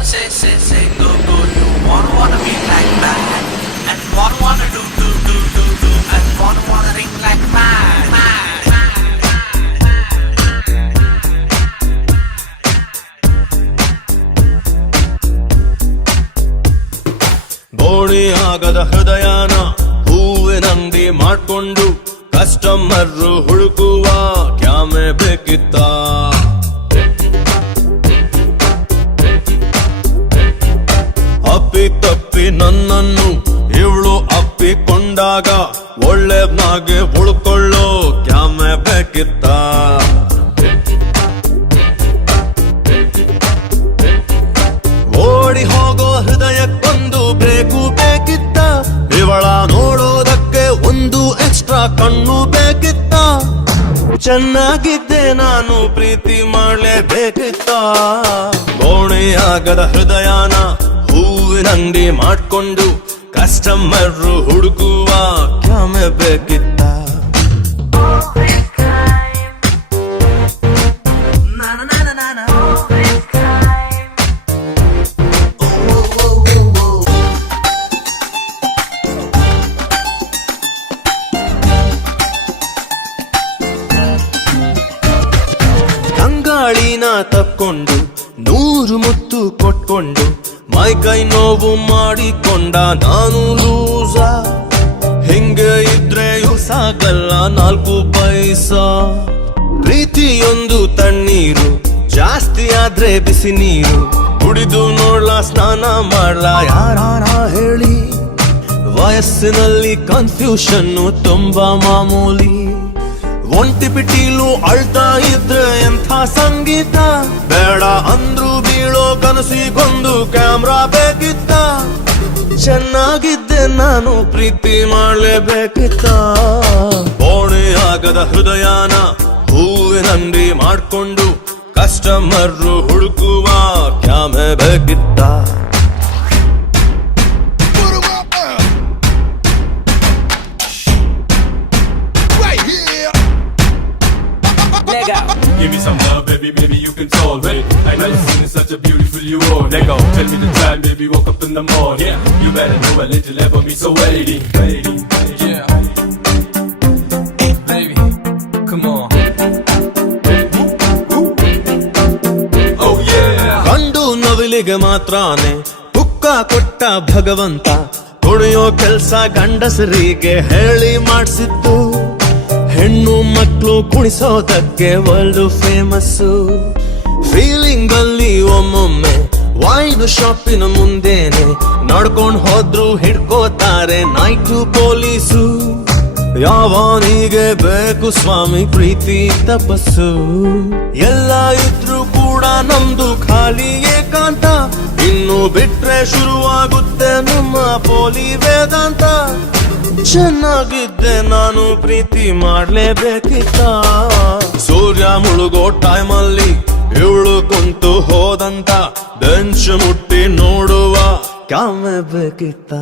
wanna say, go, go. You wanna be like that. And wanna do, and wanna ring like mad, mad, ಬೋಣಿ ಆಗದ ಹೃದಯನ ಹೂವಿನಂಗಡಿ ಮಾಡ್ಕೊಂಡು customer ಹುಡುಕುವ ಕ್ಯಾಮೆ ಬೇಕಿತ್ತ. ಅಪ್ಪಿ ತಪ್ಪಿ ನನ್ನನ್ನು ಇವಳು ಅಪ್ಪಿಕೊಂಡಾಗ ಒಳ್ಳೆನಾಗೆ ಉಳ್ಕೊಳ್ಳೋ ಕ್ಯಾಮೆ ಬೇಕಿತ್ತ. ಓಡಿ ಹೋಗೋ ಹೃದಯಕ್ಕೊಂದು ಬ್ರೇಕು ಬೇಕಿತ್ತ. ಇವಳ ನೋಡೋದಕ್ಕೆ ಒಂದು ಎಕ್ಸ್ಟ್ರಾ ಕಣ್ಣು ಬೇಕಿತ್ತ. ಚೆನ್ನಾಗಿದ್ದೆ ನಾನು ಪ್ರೀತಿ ಮಾಡಲೇಬೇಕಿತ್ತ. ಬೋಣೆಯಾಗದ ಹೃದಯನ ಹೂವಿನಂಗಡಿ ಮಾಡ್ಕೊಂಡು ಕಸ್ಟಮರ್ ಹುಡುಕುವ ಕ್ಯಾಮೆ ಬೇಕಿತ್ತ. ತಂಗಾಳಿನ ತಕ್ಕೊಂಡು 100 ಮುತ್ತು ಕೊಟ್ಕೊಂಡು ಮೈಕೈ ನೋವು ಮಾಡಿಕೊಂಡ ನಾನು ಲೂಸ. ಹಿಂಗೆ ಇದ್ರೆಯೂ ಸಾಗಲ್ಲ 4 ಪೈಸಾ. ಪ್ರೀತಿಯೊಂದು ತಣ್ಣೀರು, ಜಾಸ್ತಿ ಆದ್ರೆ ಬಿಸಿ ನೀರು. ಕುಡಿದು ನೋಡ್ಲಾ ಸ್ನಾನ ಮಾಡ್ಲಾ ಯಾರಾನ ಹೇಳಿ. ವಯಸ್ಸಿನಲ್ಲಿ ಕನ್ಫ್ಯೂಷನ್ನು ತುಂಬಾ ಮಾಮೂಲಿ. ಒಂಟಿ ಪಿಟೀಲು ಅಳ್ತಾ ಇದ್ರೆ ಎಂಥ ಸಂಗೀತ. ಬೇಡ ಅಂದ್ರು ಬೀಳೋ ಕನಸಿಗೊಂದು ಕ್ಯಾಮ್ರಾ ಬೇಕಿತ್ತ. ಚೆನ್ನಾಗಿದ್ದೆ ನಾನು ಪ್ರೀತಿ ಮಾಡಲೇಬೇಕಿತ್ತ. ಬೋಣೆಯಾಗದ ಹೃದಯನ ಹೂವಿನಂಗಡಿ ಮಾಡ್ಕೊಂಡು ಕಸ್ಟಮರ್ ಹುಡುಕುವ ಕ್ಯಾಮೆ ಬೇಕಿತ್ತ. Give me some love, baby, maybe you can solve it. I know you're feeling such a beautiful you are. Let go, tell me the time, baby, woke up in the morning. Yeah, you better know a little about me, so waiting. Yeah, hey, baby, come on. Oh yeah. ಗಂಡು ನವಿಲಿಗೆ ಮಾತ್ರಾನೆ ಪುಕ್ಕ ಕೊಟ್ಟ ಭಗವಂತ. ಕುಣಿಯೋ ಕೆಲ್ಸ ಗಂಡಸರಿಗೆ ಹೇಳಿ ಮಾಡಿಸಿತ್ತು. ಹೆಣ್ಣು ಮಕ್ಕಳು ಕುಣಿಸೋದಕ್ಕೆ world famous. Feeling ಅಲ್ಲಿ ಒಮ್ಮೊಮ್ಮೆ ವೈನ್ ಶಾಪಿನ ಮುಂದೇನೆ ನಡ್ಕೊಂಡ್ ಹೋದ್ರು ಹಿಡ್ಕೋತಾರೆ ನೈಟು ಪೊಲೀಸು. ಯಾವನಿಗೆ ಬೇಕು ಸ್ವಾಮಿ ಪ್ರೀತಿ ತಪಸ್ಸು. ಎಲ್ಲ ಇದ್ರು ಕೂಡ ನಮ್ದು ಖಾಲಿ ಏಕಾಂತ. ಇನ್ನು ಬಿಟ್ರೆ ಶುರುವಾಗುತ್ತೆ ನಮ್ಮ ಪೋಲಿ ವೇದಾಂತ. ಚೆನ್ನಾಗಿದ್ದೆ ನಾನು ಪ್ರೀತಿ ಮಾಡಲೇಬೇಕಿತ್ತ. ಸೂರ್ಯ ಮುಳುಗೋ ಟೈಮಲ್ಲಿ ಇವಳು ಕುಂತು ಹೋದಂತ ಬೆಂಚ್ ಮುಟ್ಟಿ ನೋಡುವ ಕ್ಯಾಮೆ ಬೇಕಿತ್ತ.